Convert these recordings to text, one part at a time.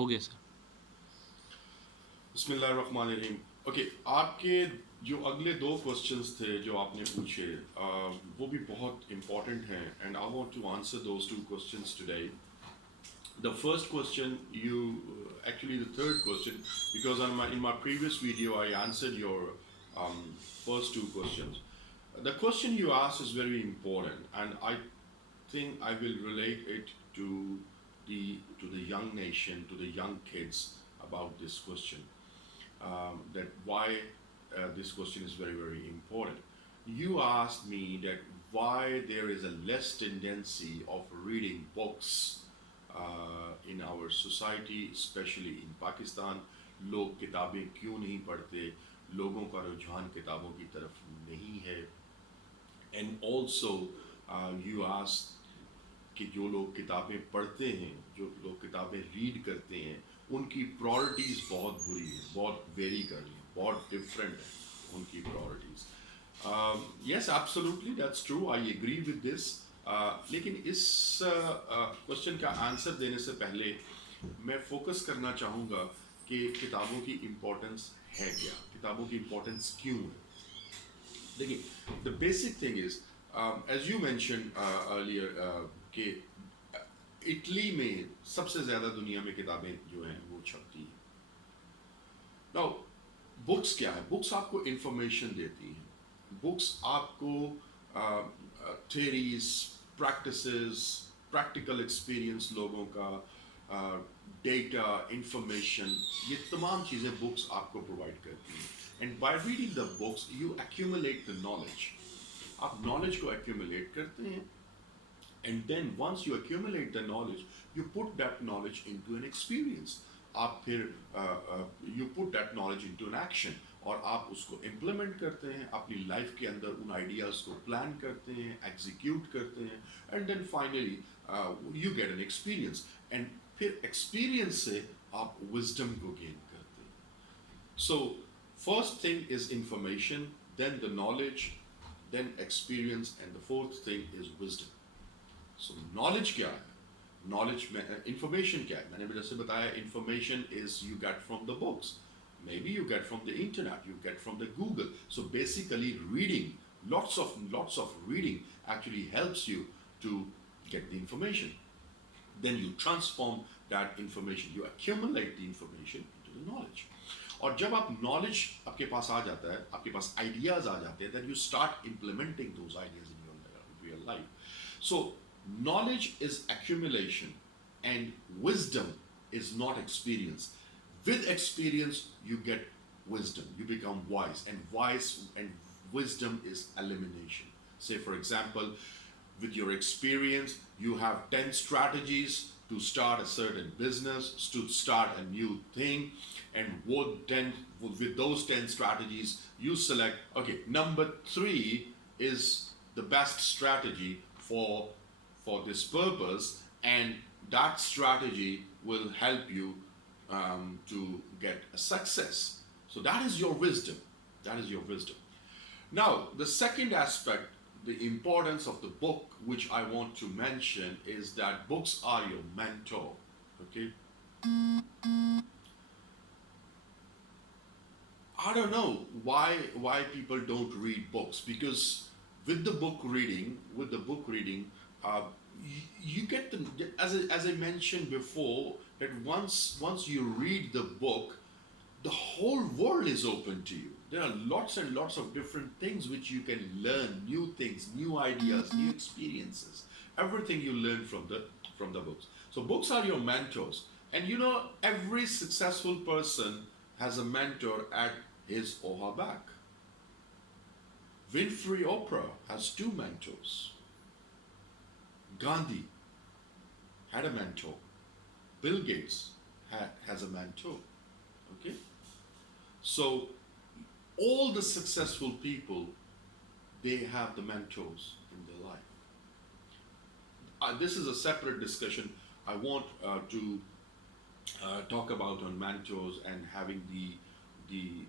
हो गया सर। बिस्मिल्लाहिर्रहमानिर्रहीम। ओके, आपके जो अगले दो क्वेश्चंस थे जो आपने पूछे, वो भी बहुत important हैं, and I want to answer those two questions today. The first question, actually the third question, because in my previous video I answered your first two questions. The question you asked is very important, and I think I will relate it to the young nation, to the young kids about this question. That why this question is very very important. You asked me that why there is a less tendency of reading books in our society, especially in Pakistan. लोग किताबें क्यों नहीं पढ़ते, लोगों का रुझान किताबों की तरफ नहीं है. And also you asked कि जो लोग किताबें पढ़ते हैं, जो लोग किताबें रीड करते हैं, उनकी प्रायोरिटीज़ बहुत बुरी हैं, बहुत वेरी कर रही हैं, बहुत डिफरेंट है उनकी priorities. Yes, absolutely, that's true, I agree with this. लेकिन इस क्वेश्चन का आंसर देने से पहले मैं फोकस करना चाहूँगा कि किताबों की इम्पोर्टेंस है क्या, किताबों की इम्पोर्टेंस क्यों है. देखिए, the basic thing is, as you mentioned earlier, कि इटली में सबसे ज़्यादा दुनिया में किताबें जो हैं वो छपती हैं. Now, बुक्स क्या है? बुक्स आपको इंफॉर्मेशन देती हैं. बुक्स आपको थेरीज, प्रैक्टिसेस, प्रैक्टिकल एक्सपीरियंस लोगों का, डेटा, इंफॉर्मेशन, ये तमाम चीज़ें बुक्स आपको प्रोवाइड करती हैं. And by reading the books you accumulate the knowledge. आप नॉलेज को एक्यूमुलेट करते हैं, and then once you accumulate the knowledge, you put that knowledge into an experience. आप फिर you put that knowledge into an action, और आप उसको implement करते हैं अपनी life के अंदर, उन ideas को plan करते हैं, execute करते हैं, and then finally you get an experience, and फिर experience से आप wisdom को gain करते हैं. So first thing is information, then the knowledge, then experience, and the fourth thing is wisdom. So knowledge क्या है? Knowledge में information क्या है? मैंने भी जैसे बताया, information is you get from the books, maybe you get from the internet, you get from the Google. So basically reading, lots of reading actually helps you to get the information. Then you transform that information, you accumulate the information into the knowledge. और जब आप knowledge आपके पास आ जाता है, आपके पास ideas आ जाते हैं, then you start implementing those ideas in your real life. So knowledge is accumulation, and wisdom is not experience. With experience you get wisdom, you become wise, and wisdom is elimination. Say for example, with your experience you have 10 strategies to start a certain business, to start a new thing, and with those 10 strategies you select, okay, number 3 is the best strategy for this purpose, and that strategy will help you to get a success. So that is your wisdom. That is your wisdom. Now, the second aspect, the importance of the book, which I want to mention, is that books are your mentor. Okay? I don't know why people don't read books, because with the book reading, uh, you get the, as I mentioned before, that once you read the book, the whole world is open to you. There are lots and lots of different things which you can learn, new things, new ideas, new experiences. Everything you learn from the books. So books are your mentors, and you know every successful person has a mentor at his or her back. Winfrey Oprah has two mentors. Gandhi had a mentor. Bill Gates has a mentor. Okay? So all the successful people, they have the mentors in their life. This is a separate discussion. I want to talk about on mentors and having the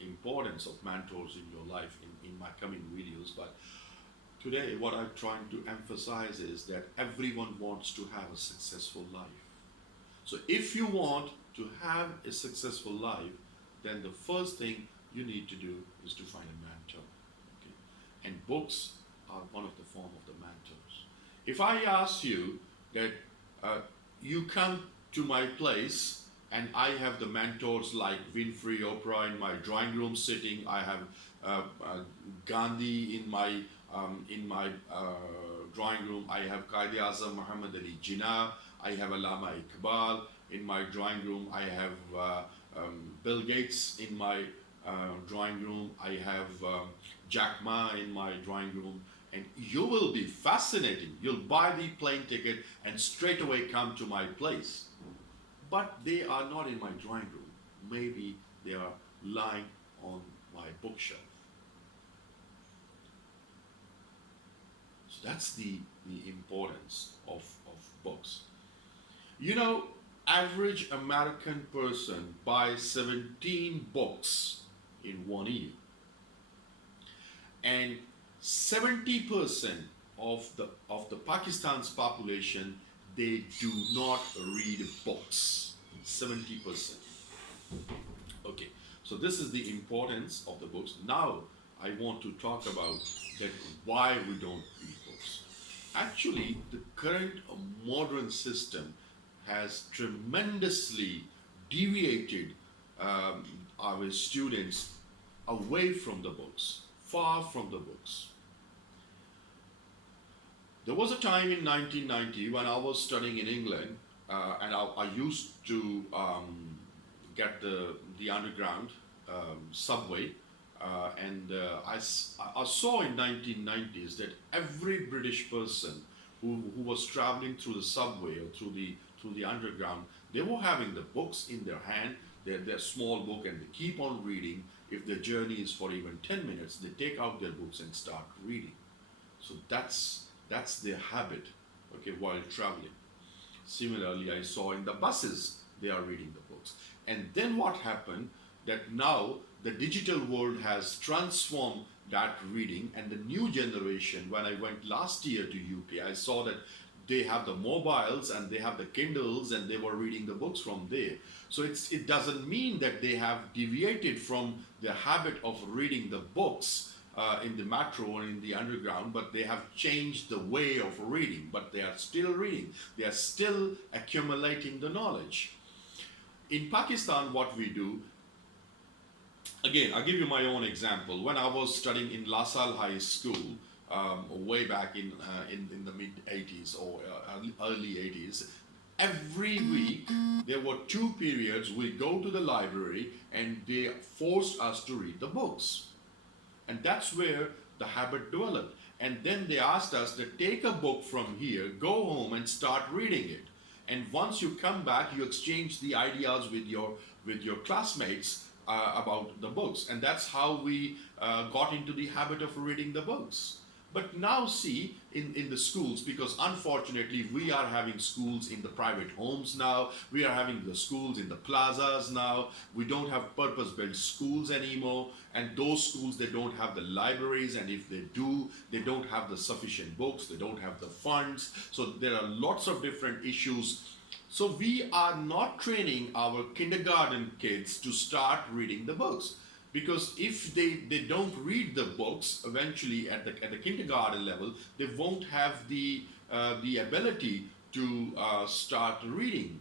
importance of mentors in your life in my coming videos. But today, what I'm trying to emphasize is that everyone wants to have a successful life. So if you want to have a successful life, then the first thing you need to do is to find a mentor. Okay? And books are one of the form of the mentors. If I ask you that uh, you come to my place and I have the mentors like Winfrey Oprah in my drawing room sitting, I have Gandhi in my drawing room, I have Qaid Azam Muhammad Ali Jinnah, I have Allama Iqbal in my drawing room, I have Bill Gates in my drawing room, I have Jack Ma in my drawing room, and you will be fascinating. You'll buy the plane ticket and straight away come to my place. But they are not in my drawing room. Maybe they are lying on my bookshelf. So that's the importance of books. You know, average American person buys 17 books in 1 year. And 70% of the Pakistan's population, they do not read books. 70%. Okay, so this is the importance of the books. Now I want to talk about that why we don't read books. Actually, the current modern system has tremendously deviated our students away from the books, far from the books. There was a time in 1990 when I was studying in England, and I used to get the underground subway, and I saw in 1990s that every British person who was traveling through the subway or through the underground, they were having the books in their hand, their small book, and they keep on reading. If their journey is for even 10 minutes, they take out their books and start reading. So that's their habit, okay, while traveling. Similarly, I saw in the buses, they are reading the books. And then what happened, that now the digital world has transformed that reading, and the new generation, when I went last year to UK, I saw that they have the mobiles and they have the Kindles and they were reading the books from there. So it doesn't mean that they have deviated from their habit of reading the books in the metro or in the underground, but they have changed the way of reading, but they are still reading. They are still accumulating the knowledge. In Pakistan, what we do, again, I'll give you my own example. When I was studying in La Salle High School, way back in the mid 80s or early 80s, every week there were 2 periods. We go to the library and they forced us to read the books. And that's where the habit developed. And then they asked us to take a book from here, go home and start reading it. And once you come back, you exchange the ideas with your classmates about the books. And that's how we got into the habit of reading the books. But now see, in the schools, because unfortunately we are having schools in the private homes now, we are having the schools in the plazas now, we don't have purpose-built schools anymore, and those schools, they don't have the libraries, and if they do, they don't have the sufficient books, they don't have the funds, so there are lots of different issues. So we are not training our kindergarten kids to start reading the books. Because if they don't read the books, eventually at the kindergarten level, they won't have the ability to start reading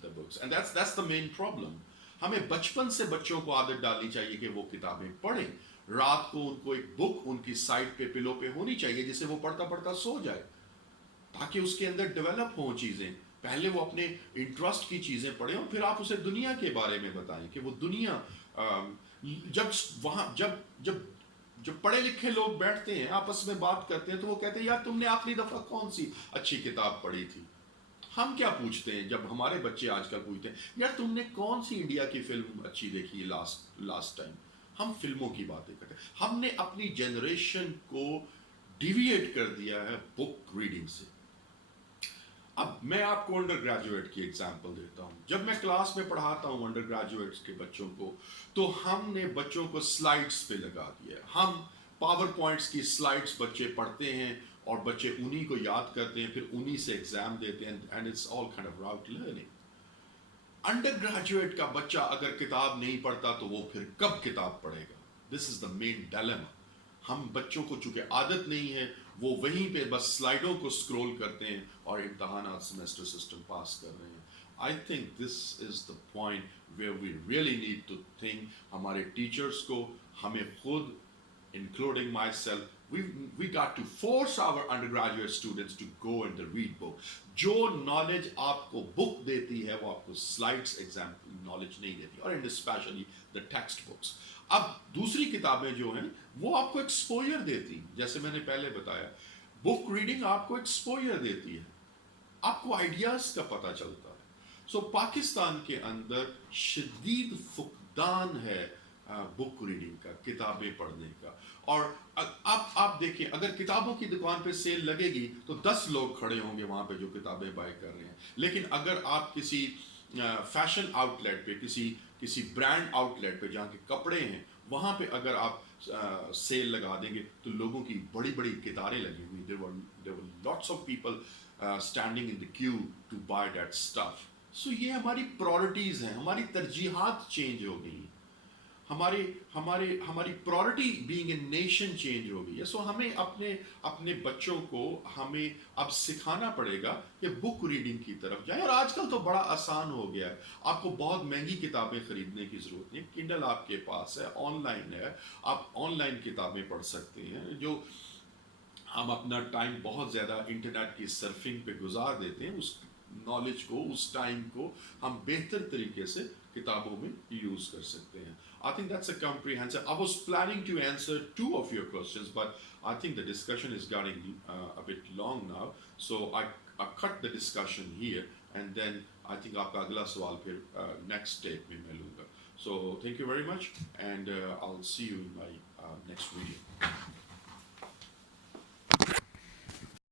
the books. And that's the main problem. हमें बचपन से बच्चों को आदत डालनी चाहिए कि वो किताबें पढ़ें. रात को उनको एक बुक उनकी साइड पे पिलो पे होनी चाहिए जिसे वो पढ़ता पढ़ता सो जाए, ताकि उसके अंदर डेवलप हों चीज़ें. पहले वो अपने इंटरेस्ट की चीज़ें पढ़ें और फिर आप उसे दुनिया के बारे में बताएं कि वो दुनिया जब पढ़े लिखे लोग बैठते हैं आपस में बात करते हैं तो वो कहते हैं यार तुमने आखिरी दफा कौन सी अच्छी किताब पढ़ी थी. हम क्या पूछते हैं जब हमारे बच्चे आजकल पूछते हैं यार तुमने कौन सी इंडिया की फिल्म अच्छी देखी है लास्ट टाइम. हम फिल्मों की बातें करते हैं. हमने अपनी जनरेशन को डिविएट कर दिया है बुक रीडिंग से. अब मैं आपको अंडर ग्रेजुएट की एग्जांपल देता हूँ. जब मैं क्लास में पढ़ाता हूँ अंडर ग्रेजुएट्स के बच्चों को, तो हमने बच्चों को स्लाइड्स पे लगा दिया. हम पावर पॉइंट्स की स्लाइड्स बच्चे पढ़ते हैं और बच्चे उन्हीं को याद करते हैं, फिर उन्हीं से एग्जाम देते हैं, and it's all kind of route learning. Under graduate का बच्चा अगर किताब नहीं पढ़ता तो वो फिर कब किताब पढ़ेगा? This is the main dilemma. हम बच्चों को चूंकि आदत नहीं है, वो वहीं पे बस स्लाइडों को स्क्रॉल करते हैं और इम्तहानात सेमेस्टर सिस्टम पास कर रहे हैं. I think this is the point where we really need to think. हमारे टीचर्स को, हमें खुद, including myself, we got to force our undergraduate students to go and read book. जो knowledge आपको book देती है वो आपको slides exam knowledge नहीं देती, और and especially the text books. अब दूसरी किताबें जो हैं वो आपको exposure देती, जैसे मैंने पहले बताया, book reading आपको exposure देती है, आपको ideas का पता चलता है. So पाकिस्तान के अंदर शदीद फुकदान है बुक रीडिंग का, किताबें पढ़ने का. और आप देखिए, अगर किताबों की दुकान पे सेल लगेगी तो 10 लोग खड़े होंगे वहाँ पे जो किताबें बाय कर रहे हैं. लेकिन अगर आप किसी फैशन आउटलेट पे, किसी ब्रांड आउटलेट पे जहाँ के कपड़े हैं, वहाँ पे अगर आप सेल लगा देंगे तो लोगों की बड़ी बड़ी कितारें लगी हुई. there were lots of people standing in the queue to buy that stuff. So ये हमारी प्रायोरिटीज़ हैं, हमारी तरजीहात चेंज हो गई, हमारी priority being a nation change हो गई है. सो हमें अपने बच्चों को हमें अब सिखाना पड़ेगा कि बुक रीडिंग की तरफ जाए. और आजकल तो बड़ा आसान हो गया है, आपको बहुत महंगी किताबें खरीदने की ज़रूरत नहीं. किंडल आपके पास है, ऑनलाइन है, आप ऑनलाइन किताबें पढ़ सकते हैं. जो हम अपना टाइम बहुत ज़्यादा इंटरनेट की सर्फिंग पे गुजार देते हैं, उस नॉलेज को, उस टाइम को हम बेहतर तरीके से किताबों में यूज़ कर सकते हैं. I think that's a comprehensive. I was planning to answer 2 of your questions, but I think the discussion is getting a bit long now. So I cut the discussion here, and then I think आपका अगला सवाल फिर next step में मैं लूँगा. So thank you very much, and I'll see you in my next video.